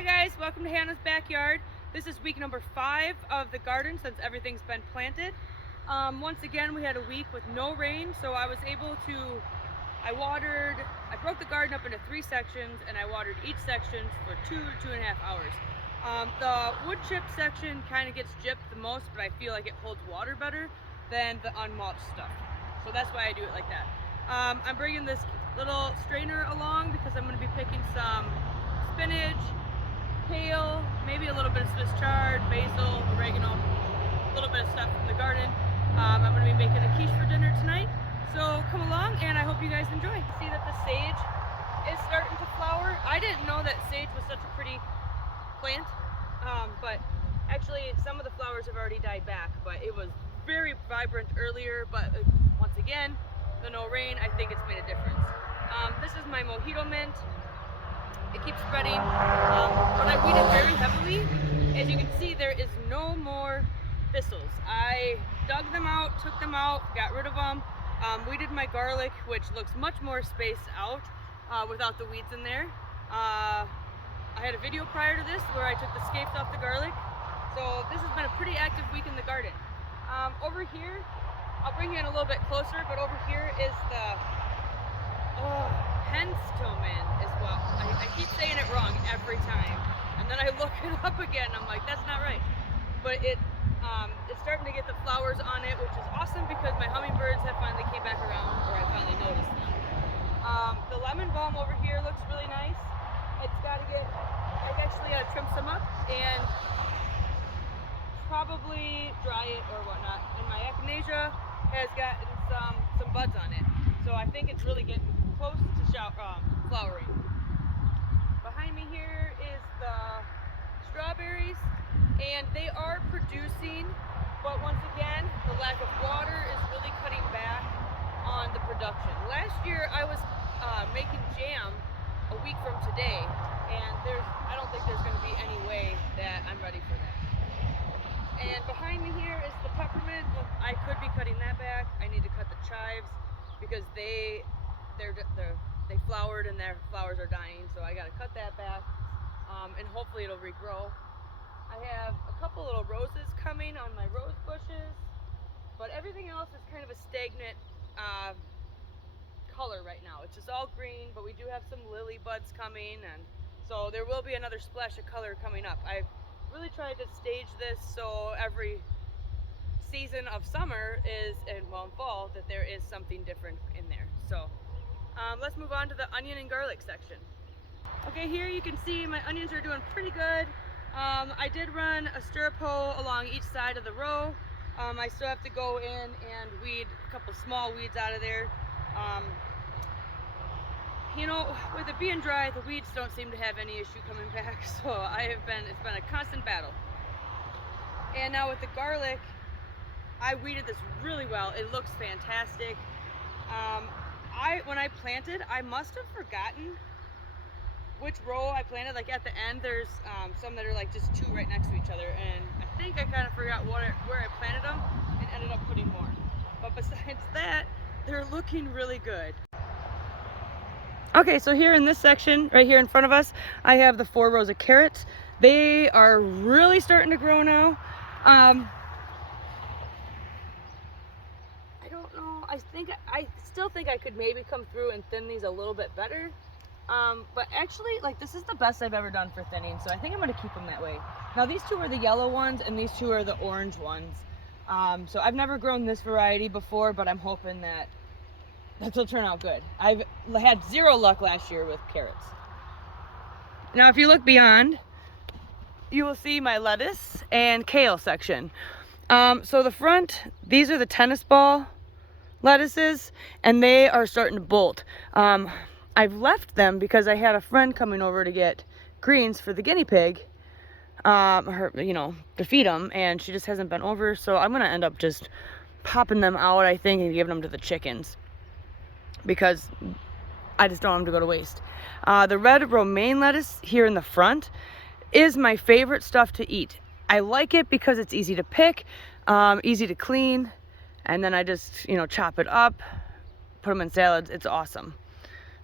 Hi guys, welcome to Hannah's Backyard. This is week number 5 of the garden since everything's been planted. Once again, we had a week with no rain, so I broke the garden up into 3 sections and I watered each section for 2 to 2.5 hours. The wood chip section kind of gets gypped the most, but I feel like it holds water better than the unmulched stuff. So that's why I do it like that. I'm bringing this little strainer along because I'm going to be picking some spinach, kale, maybe a little bit of Swiss chard, basil, oregano, a little bit of stuff from the garden. I'm going to be making a quiche for dinner tonight, so come along and I hope you guys enjoy. See that the sage is starting to flower. I didn't know that sage was such a pretty plant, but actually some of the flowers have already died back, but it was very vibrant earlier, but once again, the no rain, I think it's made a difference. This is my mojito mint. It keeps spreading, but I weeded very heavily. As you can see, there is no more thistles. I dug them out, took them out, got rid of them. Weeded my garlic, which looks much more spaced out without the weeds in there. I had a video prior to this where I took the scapes off the garlic. So this has been a pretty active week in the garden. Over here, I'll bring you in a little bit closer, but over here is the Henstomen as well. I keep saying it wrong every time, and then I look it up again. I'm like, that's not right. But it's starting to get the flowers on it, which is awesome because my hummingbirds have finally came back around, or I finally noticed them. The lemon balm over here looks really nice. I've actually got to trim some up and probably dry it or whatnot. And my echinacea has gotten some buds on it, so I think it's really getting close to flowering. Behind me here is the strawberries, and they are producing, but once again, the lack of water is really cutting back on the production. Last year I was making jam a week from today, and I don't think there's going to be any way that I'm ready for that. And behind me here is the peppermint. I could be cutting that back. I need to cut the chives because they flowered and their flowers are dying, so I got to cut that back, and hopefully it'll regrow. I have a couple little roses coming on my rose bushes, but everything else is kind of a stagnant color right now. It's just all green, but we do have some lily buds coming, and so there will be another splash of color coming up. I've really tried to stage this so every season of summer in fall, that there is something different in there. So let's move on to the onion and garlic section. Okay, here you can see my onions are doing pretty good. I did run a stirrup hoe along each side of the row. I still have to go in and weed a couple small weeds out of there. You know, with it being dry, the weeds don't seem to have any issue coming back, so it's been a constant battle. And now with the garlic, I weeded this really well. It looks fantastic. When I planted, I must have forgotten which row I planted. Like at the end, there's some that are like just 2 right next to each other, and I think I kind of forgot where I planted them and ended up putting more. But besides that, they're looking really good. Okay, so here in this section, right here in front of us, I have the 4 rows of carrots. They are really starting to grow now. I don't know, I still think I could maybe come through and thin these a little bit better. But actually, like, this is the best I've ever done for thinning, so I think I'm gonna keep them that way. Now these 2 are the yellow ones and these 2 are the orange ones. So I've never grown this variety before, but I'm hoping that will turn out good. I've had 0 luck last year with carrots. Now if you look beyond, you will see my lettuce and kale section. So the front, these are the tennis ball lettuces, and they are starting to bolt. I've left them because I had a friend coming over to get greens for the guinea pig, to feed them, and she just hasn't been over, so I'm gonna end up just popping them out, I think, and giving them to the chickens because I just don't want them to go to waste. The red romaine lettuce here in the front is my favorite stuff to eat. I like it because it's easy to pick, easy to clean, and then I just, chop it up, put them in salads. It's awesome.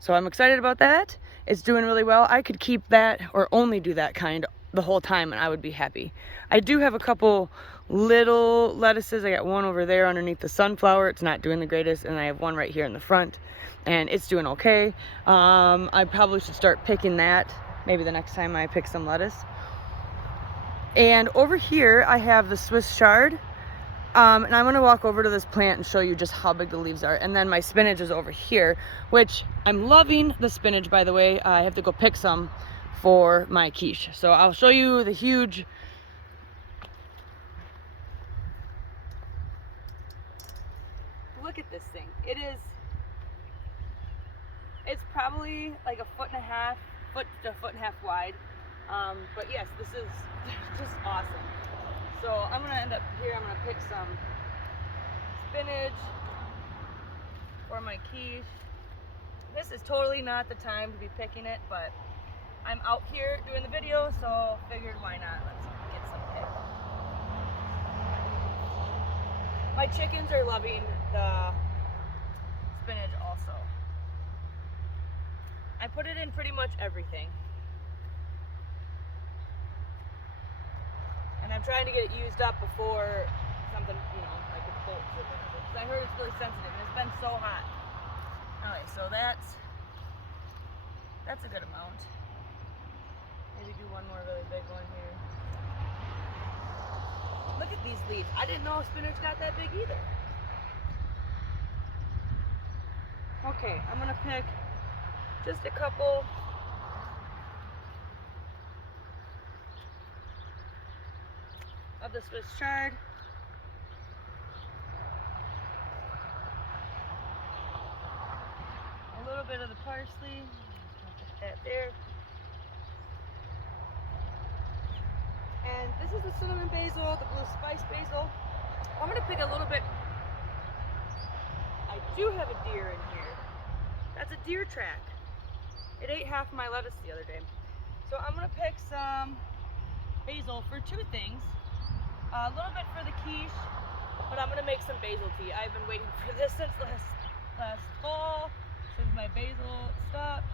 So I'm excited about that. It's doing really well. I could keep that or only do that kind the whole time and I would be happy. I do have a couple little lettuces. I got one over there underneath the sunflower. It's not doing the greatest. And I have one right here in the front and it's doing okay. I probably should start picking that maybe the next time I pick some lettuce. And over here I have the Swiss chard. And I'm gonna walk over to this plant and show you just how big the leaves are. And then my spinach is over here, which I'm loving the spinach, by the way. I have to go pick some for my quiche. So I'll show you the huge, look at this thing. It's probably like a foot to a foot and a half wide. But yes, this is just awesome. So I'm gonna end up here, I'm gonna pick some spinach for my quiche. This is totally not the time to be picking it, but I'm out here doing the video, so figured why not, let's get some picked. My chickens are loving the spinach also. I put it in pretty much everything. And I'm trying to get it used up before something, like it bolts or whatever. Because I heard it's really sensitive and it's been so hot. Alright, so that's a good amount. Maybe do one more really big one here. Look at these leaves. I didn't know spinach got that big either. Okay, I'm gonna pick just a couple. Of the Swiss chard. A little bit of the parsley. Put that there. And this is the cinnamon basil, the blue spice basil. I'm gonna pick a little bit. I do have a deer in here. That's a deer track. It ate half my lettuce the other day. So I'm gonna pick some basil for two things. A little bit for the quiche, but I'm gonna make some basil tea. I've been waiting for this since last fall, since my basil stopped,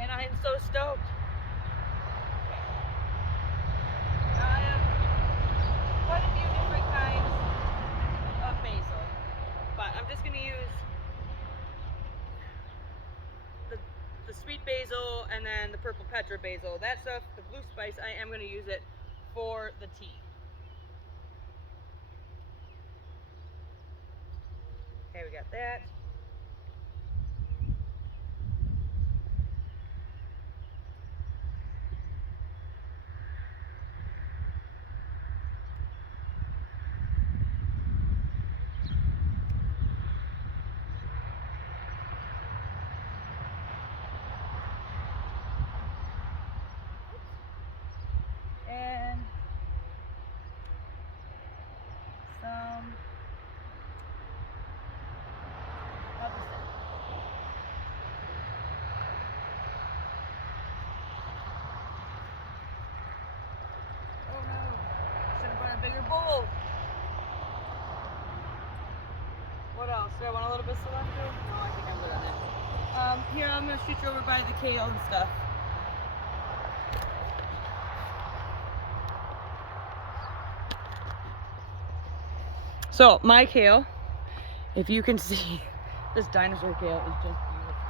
and I am so stoked. Now I have quite a few different kinds of basil, but I'm just gonna use the sweet basil and then the purple petra basil. That stuff, the blue spice, I am gonna use it for the tea. Okay, we got that. And some of the cinnamon. Oh no, should have brought a bigger bowl. What else? Do I want a little bit of cilantro? No, I think I'm good on that. Here, I'm going to shoot you over by the kale and stuff. So, my kale, if you can see, this dinosaur kale is just beautiful.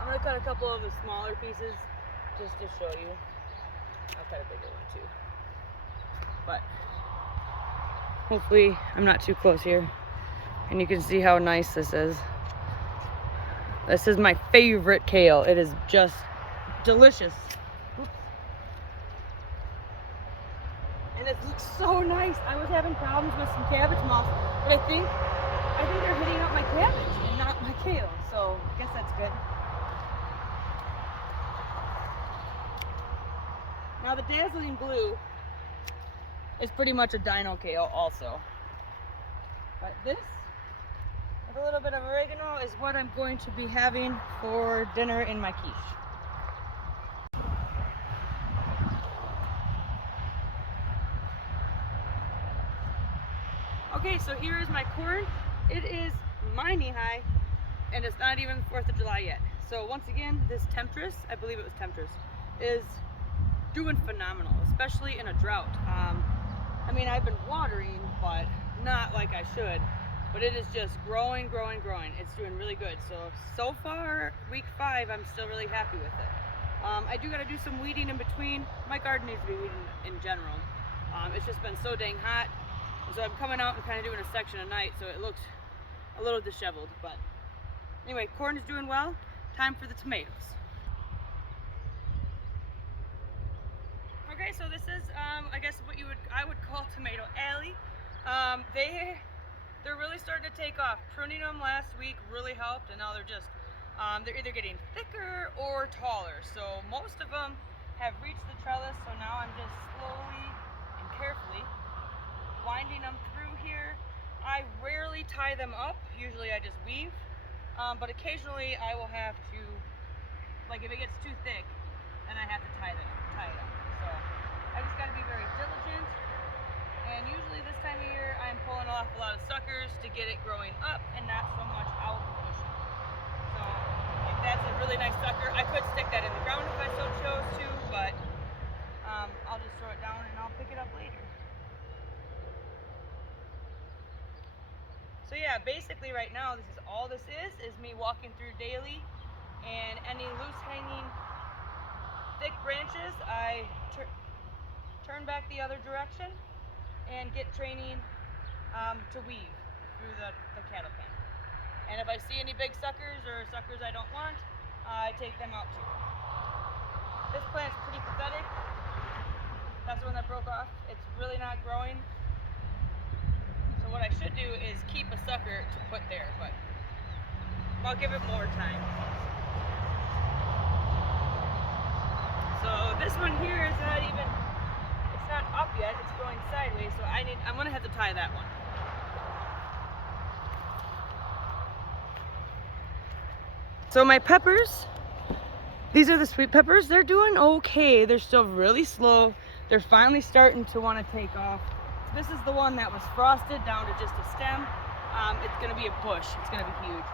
I'm going to cut a couple of the smaller pieces just to show you. I'll cut a bigger one too. But hopefully I'm not too close here. And you can see how nice this is. This is my favorite kale. It is just delicious. Oops. And it looks so nice. I was having problems with some cabbage moths, but I think they're hitting up my cabbage and not my kale. So I guess that's good. Now the dazzling blue is pretty much a dino kale also. But this, with a little bit of oregano, is what I'm going to be having for dinner in my quiche. Okay, so here is my corn. It is my knee high, and it's not even 4th of July yet. So once again, this Temptress, I believe it was Temptress, is doing phenomenal, especially in a drought. I mean, I've been watering, but not like I should. But it is just growing. It's doing really good. So far, week 5, I'm still really happy with it. I do gotta do some weeding in between. My garden needs to be weeded in general. It's just been so dang hot. So I'm coming out and kind of doing a section a night, so it looks a little disheveled. But anyway, corn is doing well. Time for the tomatoes. Okay, so this is, I guess what I would call Tomato Alley. They're really starting to take off. Pruning them last week really helped, and now they're just, they're either getting thicker or taller. So most of them have reached the trellis, so now I'm just slowly and carefully winding them through here. I rarely tie them up. Usually I just weave, but occasionally I will have to, like if it gets too thick, then I have to tie it up. So I just got to be very diligent. And usually this time of year, I'm pulling off a lot of suckers to get it growing up and not so much out pushing. So if that's a really nice sucker, I could stick that in the ground if I so chose to, but I'll just throw it down and I'll pick it up later. So yeah, basically right now, this is all this is me walking through daily, and any loose hanging thick branches, I turn back the other direction and get training to weave through the cattle pen. And if I see any big suckers or suckers I don't want, I take them out too. This plant's pretty pathetic. That's the one that broke off. It's really not growing. So what I should do is keep a sucker to put there, but I'll give it more time. So this one here is not even, it's not up yet, it's going sideways, so I'm gonna have to tie that one. So my peppers, these are the sweet peppers, they're doing okay. They're still really slow. They're finally starting to want to take off. This is the one that was frosted down to just a stem. It's gonna be a bush, it's gonna be huge.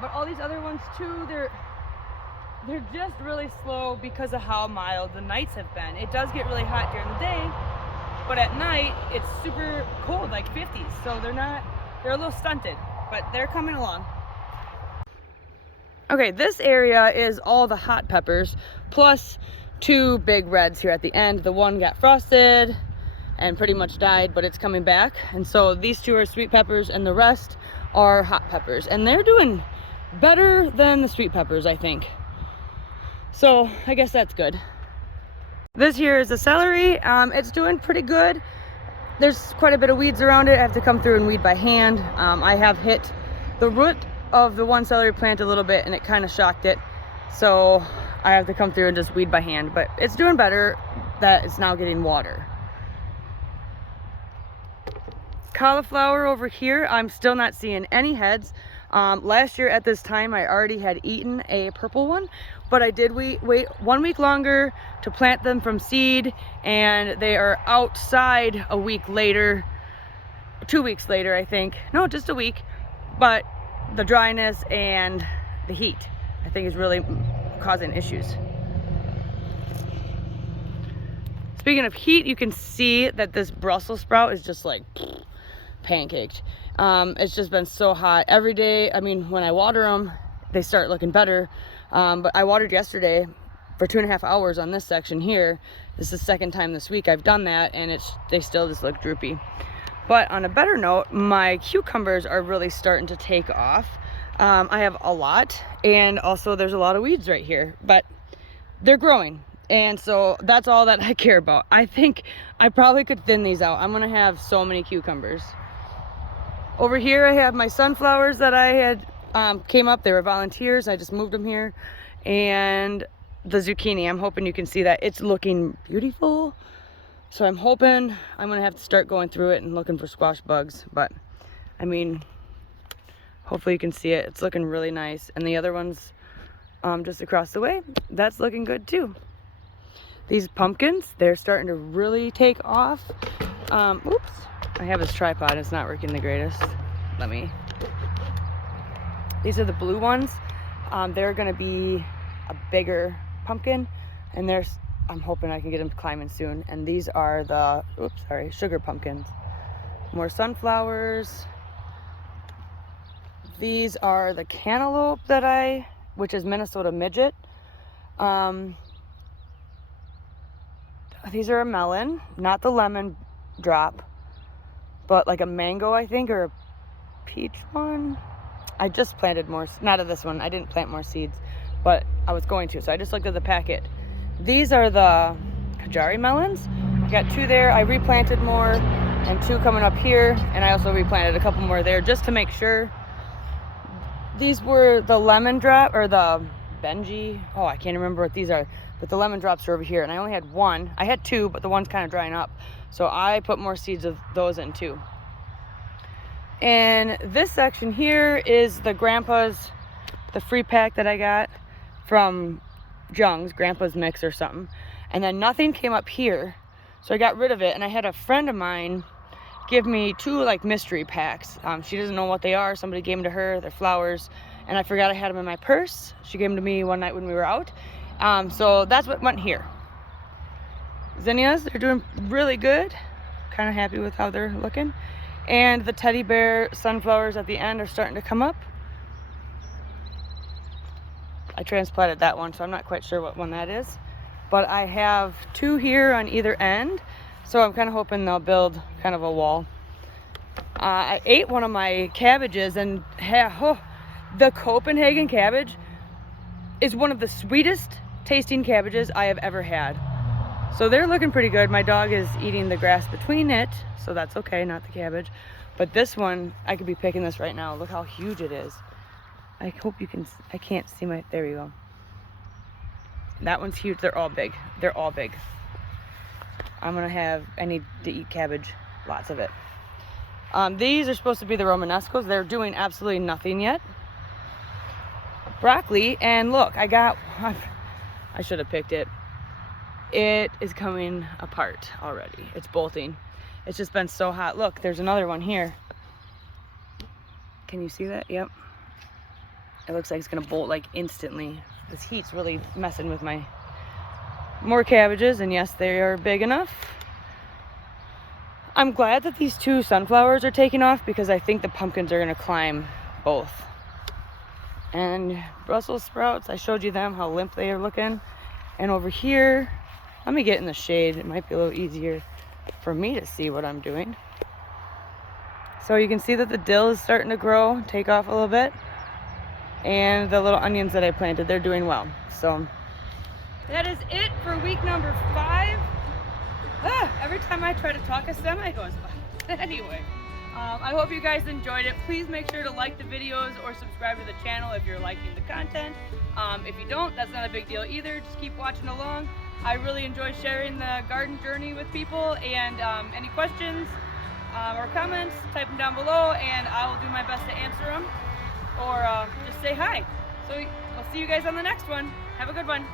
But all these other ones too, they're just really slow because of how mild the nights have been. It does get really hot during the day, but at night it's super cold, like 50s. So they're a little stunted, but they're coming along. Okay, this area is all the hot peppers, plus 2 big reds here at the end. The one got frosted and pretty much died, but it's coming back. And so these 2 are sweet peppers and the rest are hot peppers. And they're doing better than the sweet peppers, I think. So I guess that's good. This here is the celery. It's doing pretty good. There's quite a bit of weeds around it. I have to come through and weed by hand. I have hit the root of the one celery plant a little bit and it kind of shocked it. So I have to come through and just weed by hand, but it's doing better that it's now getting water. Cauliflower over here, I'm still not seeing any heads. Last year at this time, I already had eaten a purple one, but I did wait 1 week longer to plant them from seed, and they are outside a week later, 2 weeks later, I think. No, just a week, but the dryness and the heat, I think, is really causing issues. Speaking of heat, you can see that this Brussels sprout is just like pancaked. It's just been so hot every day. I mean, when I water them, they start looking better. But I watered yesterday for 2.5 hours on this section here. This is the second time this week I've done that, and they still just look droopy. But on a better note, my cucumbers are really starting to take off. I have a lot, and also there's a lot of weeds right here, but they're growing. And so that's all that I care about. I think I probably could thin these out. I'm gonna have so many cucumbers. Over here I have my sunflowers that I had came up. They were volunteers. I just moved them here. And the zucchini, I'm hoping you can see that. It's looking beautiful. So I'm hoping I'm gonna have to start going through it and looking for squash bugs. But I mean, hopefully you can see it. It's looking really nice. And the other ones just across the way, that's looking good too. These pumpkins, they're starting to really take off. Oops, I have this tripod, it's not working the greatest. These are the blue ones. they're gonna be a bigger pumpkin, and I'm hoping I can get them climbing soon. And these are the, sugar pumpkins. More sunflowers. These are the cantaloupe which is Minnesota midget. These are a melon, not the lemon drop, but like a mango, I think, or a peach one. I just planted more, not of this one. I didn't plant more seeds, but I was going to, so I just looked at the packet. These are the Kajari melons. I got 2 there. I replanted more, and 2 coming up here, and I also replanted a couple more there just to make sure. These were the lemon drop, or the Benji. Oh, I can't remember what these are, but the lemon drops are over here, and I only had 1. I had 2, but the one's kind of drying up, so I put more seeds of those in too. And this section here is the free pack that I got from Jung's, Grandpa's Mix or something. And then nothing came up here, so I got rid of it, and I had a friend of mine give me 2 like mystery packs. She doesn't know what they are. Somebody gave them to her. They're flowers, and I forgot I had them in my purse. She gave them to me one night when we were out. So that's what went here. Zinnias, they're doing really good. Kind of happy with how they're looking. And the teddy bear sunflowers at the end are starting to come up. I transplanted that one, so I'm not quite sure what one that is. But I have 2 here on either end, so I'm kind of hoping they'll build kind of a wall. I ate one of my cabbages, and the Copenhagen cabbage is one of the sweetest tasting cabbages I have ever had. So they're looking pretty good. My dog is eating the grass between it, so that's okay, not the cabbage. But this one, I could be picking this right now. Look how huge it is. I hope you can, I can't see there you go. That one's huge. They're all big. They're all big. I need to eat cabbage, lots of it. These are supposed to be the Romanescos. They're doing absolutely nothing yet. Broccoli, and look, I should have picked it. It is coming apart already. It's bolting. It's just been so hot. Look, there's another one here. Can you see that? Yep. It looks like it's gonna bolt like instantly. This heat's really messing with my more cabbages, and yes, they are big enough. I'm glad that these 2 sunflowers are taking off, because I think the pumpkins are gonna climb both. And Brussels sprouts, I showed you them, how limp they are looking. And over here, let me get in the shade. It might be a little easier for me to see what I'm doing. So you can see that the dill is starting to grow, take off a little bit. And the little onions that I planted, they're doing well. So that is it for week number 5. Every time I try to talk, a semi goes by. Anyway, I hope you guys enjoyed it. Please make sure to like the videos or subscribe to the channel if you're liking the content. If you don't, that's not a big deal either. Just keep watching along. I really enjoy sharing the garden journey with people, and any questions or comments, type them down below, and I will do my best to answer them, or just say hi. So I'll see you guys on the next one. Have a good one.